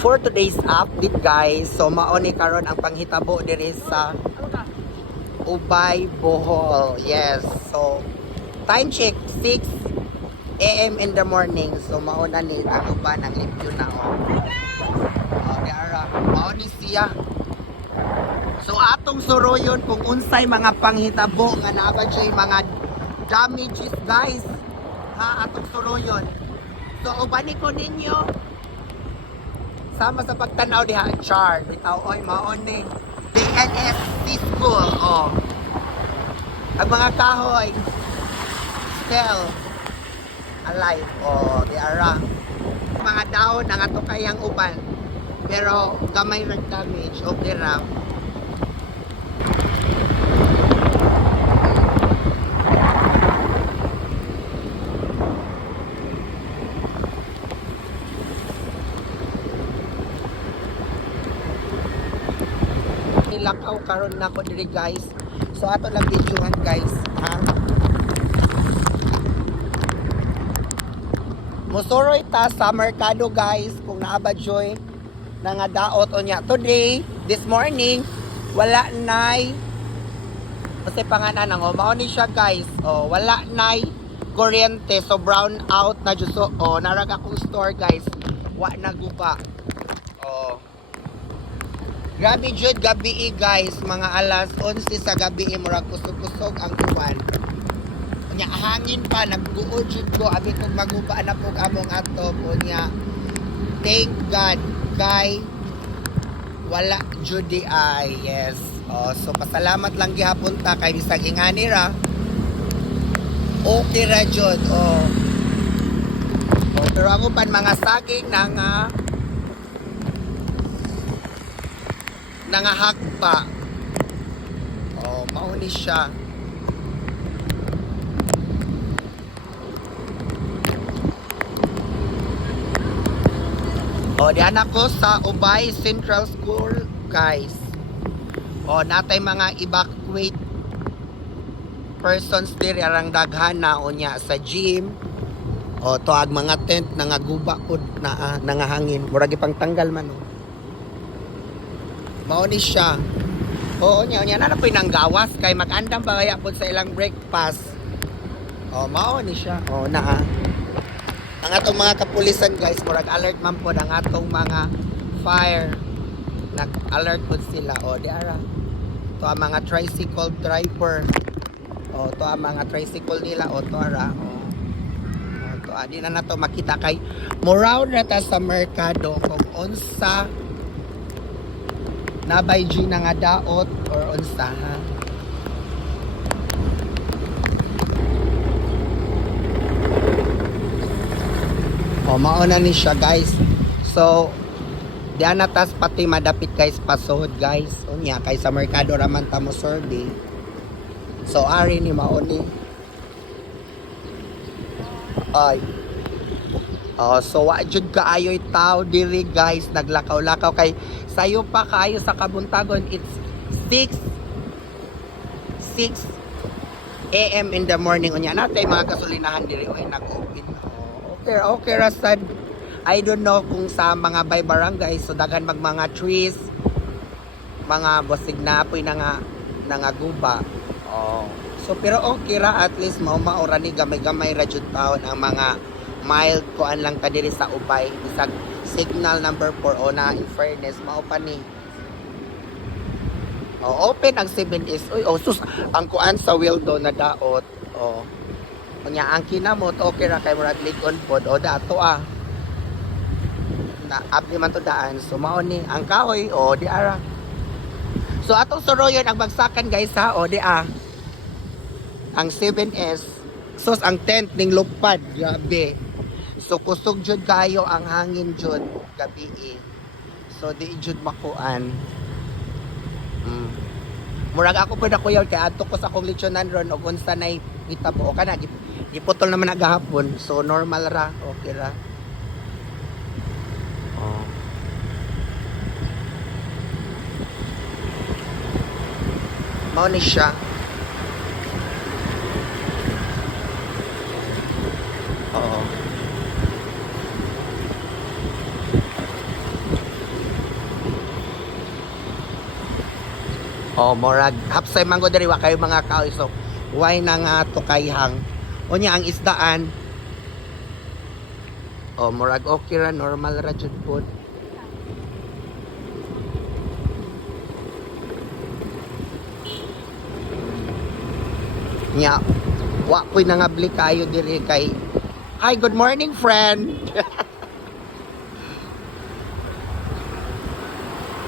For today's update guys, so maoni karon ang panghitabo diri sa Ubay, Bohol. Yes. So time check 6 AM in the morning. So mauna ni ang uban ang limpyo na diara maoni siya. So atong suroyon kung unsay mga panghitabo nga naa mga damages guys. Ha atong suroyon. So ubani ko ninyo sama sa pagtanaw diha char bitaw oy maon ni DNSC school ang mga kahoy still alive di ara mga daon ang ato kayang uban pero gamay ra damage of the ramp. Lakaw karon na ko diri guys. So ato lang videohan guys, ha. Mosoroy ta sa merkado guys kung naaba joy na nga daot unya today, this morning wala nay kasi panganan nang mao ni siya guys. Wala nay kuryente so brown out na jud so narag akong store guys. Wa naguba. Grabe jud gabi guys, mga alas 11 sa gabi murag kusog-kusog ang uwan. Nya hangin pa nagguod jud ko abi kog maguba na pug among ato nya. Thank God kay wala jud di ay. Yes. So pasalamat lang gihapon ta kay bisag ingani ra. Okay ra jud. Pero ako pan mga saging nang nangahakpa. Mauni siya. Diyan ako sa Ubay Central School, guys. Natay mga evacuate persons diri arang daghana unya sa gym. Tuag mga tent nangaguba pod na nangahangin. Murag ipang tanggal man. Mauni siya. Nya na po'y nanggawas kay mag-andam ba kaya po sa ilang breakfast. Mauni siya. Ang atong mga kapulisan guys, murag alert man po ang atong mga fire. Nag-alert po sila. Di ara. To ang mga tricycle driver. To ang mga tricycle nila. To ara. Di na to makita kay muraw na ta sa merkado kung unsa nabay G na nga daot or unsa ha. Mauna ni siya guys. So diyan natas pati madapit guys pasod guys. Unya kay sa merkado raman ta mo survey. So ari ni mauni. Ay. So wa jud kaayoy tao diri guys naglakaw-lakaw kay sayo pa kayo sa Kabuntagon. It's 6 AM in the morning unya natay mga gasolinahan diri oy nag-open. Okay rasad. I don't know kung sa mga bay barangay so daghan mga trees mga bosig na apoy nangaguba. So pero okay ra at least maura ni gamay-gamay ra jud taon ang mga mild kuan lang ta diri sa Ubay bisag signal number 4 na in fairness mao pa ni open ang 7S sus ang kuan sa Wildo na daot unya ang kinamot okay ra kay murag ligon pod dato na abni man to daan so mao ni ang kahoy di ara so atong suroyon ang bagsakan guys ha di ang 7S sus ang tent ning lupad grabe. So kusog jud kayo ang hangin jud gabi so di jud makuan. Murag ako pud ako yaw kay adto ko sa akong lechonan ron og unsa nay hitabo kana giputol naman agahapon so normal ra okay ra. Mao ni siya. Oh, morag hapsay mango diri wa kay mga kaoy so why na nga tukayhang. Unya ang isdaan. Oh, morag okay ra normal ra jud pod. Nya wa ko'y nangabli kayo diri kay hi, good morning friend.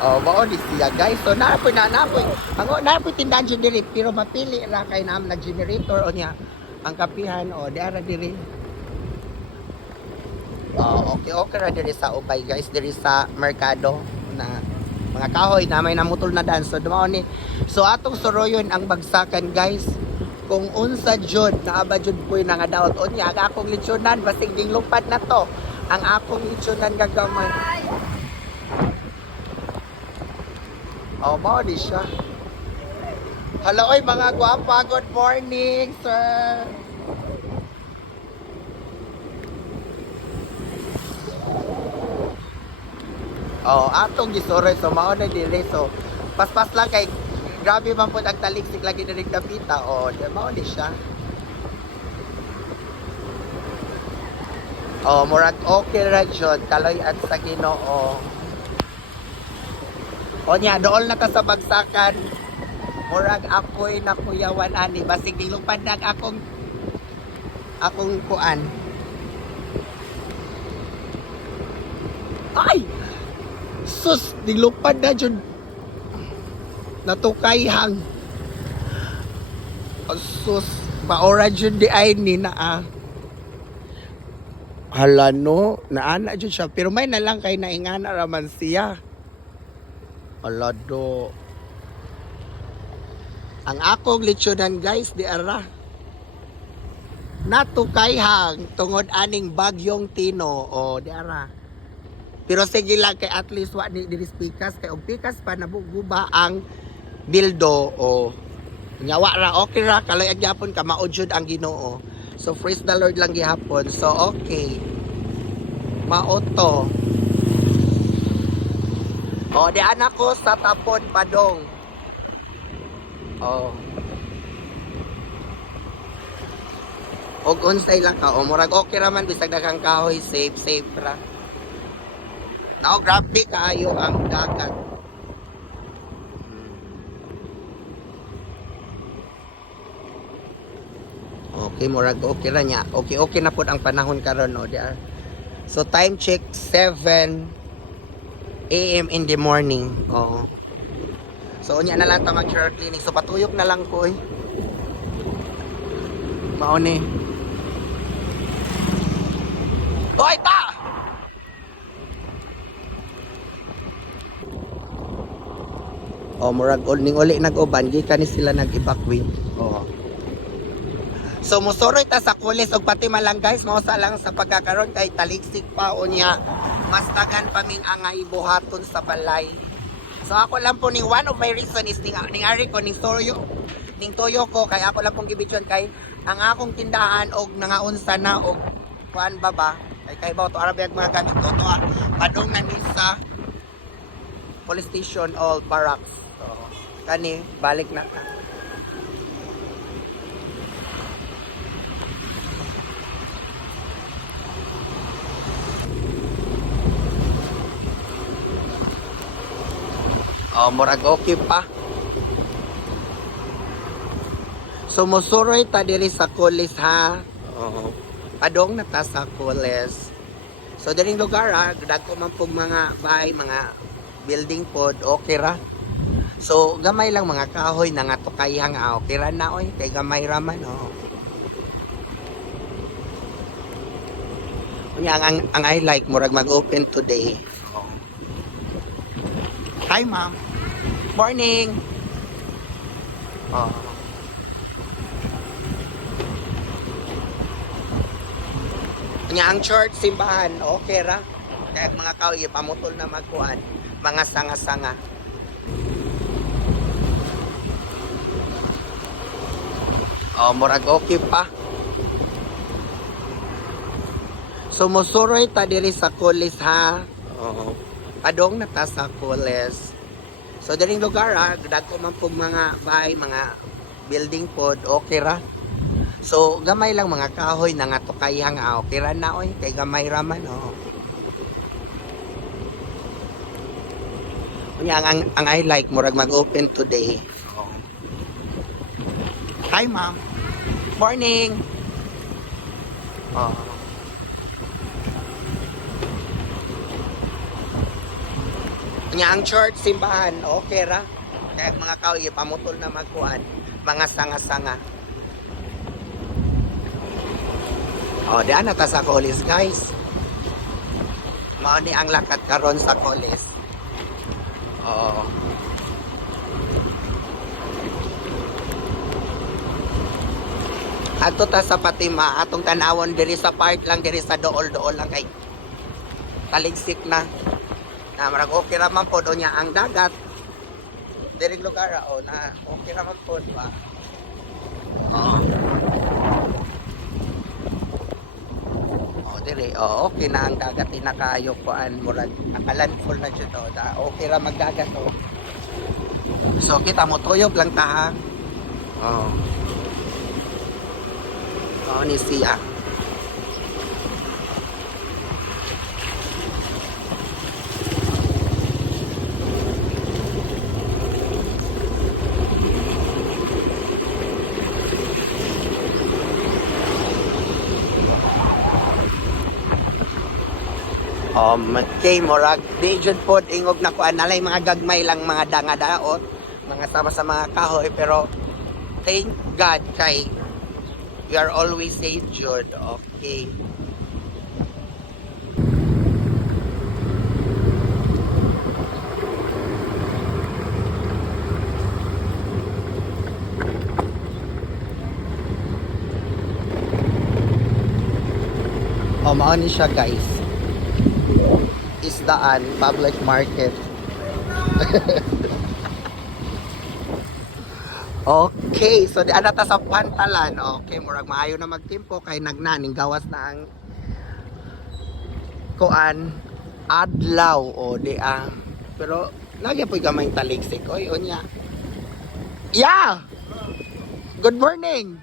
Oh, mao di siya guys. So napoy napoy tindahan dyan diri pero mapili ra kay nam na generator o niya ang kapihan o dara diri. Oh, okay ra diri sa Ubay guys, diri sa merkado na mga kahoy na may namutol na dan. So dumao ni. So atong suroyon ang bagsakan guys. Kung unsa jud naaba jud poy nga daot o niya ang akong litsunan basig ding lupad na to. Ang akong litsunan gagamay. Oh, mao di siya. Hello, oy mga gwapa. Good morning, sir. Oh, atong gisuroy so mao na dili so paspas lang kay grabe man pud ang taliksik lagi diri dapita. Oh, di mao di siya. Oh, murag okay ra jud kaloy at sa Ginoo. O niya, dool na ta sa bagsakan. Murag ako'y nakuyawan ani. Basig dilupad na akong kuan. Ay! Sus! Dilupad na dyan. Natukayhang. Sus! Maora dyan di ay ni na ah. Hala no, naana dyan siya. Pero may nalang kay naingana raman siya. Alado. Ang akong litsunan guys, di ara. Natukayhang tungod aning bagyong Tino. O, di ara. Pero sige lang kay at least wa ni diri pikas kay og pikas pa nabuguba ang bildo o nyawa ra okay ra kaloy gyapon ka maudjud ang Ginoo. So praise the Lord lang gihapon. So okay. Maoto. Oh, di anak ko sa Tapon Padong. Oh. Og unsay lang ka, o murag okay ra man bisag daghang kahoy, safe ra. Now grabe kaayo ang dagat. Okay, murag okay ra nya. Okay na pud ang panahon karon no, di ar. So time check 7 AM in the morning. Oo. So unya na lang ta mag-hair cleaning. So patuyok na lang ko eh. Mao ni. Hoy ta. Oh, murag ning uli nag-uban gikan ni sila nag-evacuate. Oo. So musoroy ta sa kulis og pati malang guys, mao sa lang sa pagkakaroon kay taligsik pa unya. Mas tagan pa ming angay buhaton sa balay. So ako lang po ning one of my reason is ning ari ko ning toyo ko kay ako lang pong gibidyon kay ang akong tindahan og nangaunsa na og kuan baba kay bawo to arabiag mga gamit to padong na ni sa police station all barracks. So kani balik na. Oh, murag okay pa. So, musuroy ta diri sa kulis ha. Oh, padong na ta sa kulis. So, diring lugar ha, dagko man pong mga bahay, mga building pod, okay ra. So, gamay lang mga kahoy na nga tukayhang okay ra na oy, kay gamay raman oh. Kunya ang I like murag mag-open today. Oh. Hi, ma'am. Morning. Oh. Nya ang church simbahan, okay ra. Kaya mga kahoy pamutol na magkuan, mga sanga-sanga. Oh, murag okay pa. So musuroy ta diri sa kulis ha. Oh. Padong na ta sa kulis. So diring lugar dagko man pug mga bahay, mga building pod, okay ra. So gamay lang mga kahoy na nga tukayhang okay ra na oy, kay gamay ra man Unya ang I like murag mag-open today. So, hi ma'am. Morning. Oh. Unya ang church simbahan okay ra. Kaya mga kahoy pamutol na magkuan, mga sanga-sanga. Diyan na ta sa Collis, guys. Mao ni ang lakat karon sa Collis. Ato ta sa Fatima, atong tanawon diri sa park lang, diri sa dool-dool lang kay taligsik na. Na marag okay ra man pod unya ang dagat. Diri lugar na okay ra man pod ba. Dire okay na ang dagat tinakayo kuan murag nakalandfall na jud okay ra magdagat so kita mo tuyog lang ta ni siya kay murag di jud pod ingog na kuan nalay mga gagmay lang mga danga-daot mga sama sa mga kahoy pero thank God kay we are always safe jud okay. Mao ni siya guys, isdaan public market. Okay, so di ana ta sa Pantalan. Okay, murag maayo na magtimpo kay nagnaning gawas na ang kuan adlaw di pero lagi po gamay taligsik oy unya. Yeah. Good morning.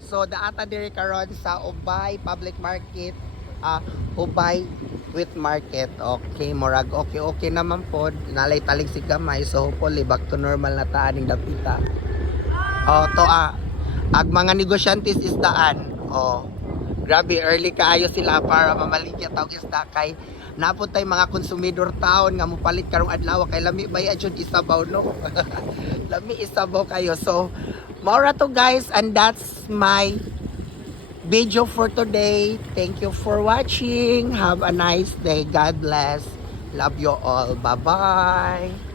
So daata diri karon sa Ubay Public Market, Ubay with Market. Okay, murag okay naman po. Nalay taligsik gamay so hopefully back to normal na ta aning dapita. Ag mga negosyante isdaan. Grabe early kaayo sila para mamaligya tawag isda kay naputay mga konsumidor taon nga mopalit karong adlaw kay lami bay adjud isabaw no. Lami isabaw kayo. So maura to guys, and that's my video for today. Thank you for watching. Have a nice day. God bless. Love you all. Bye-bye.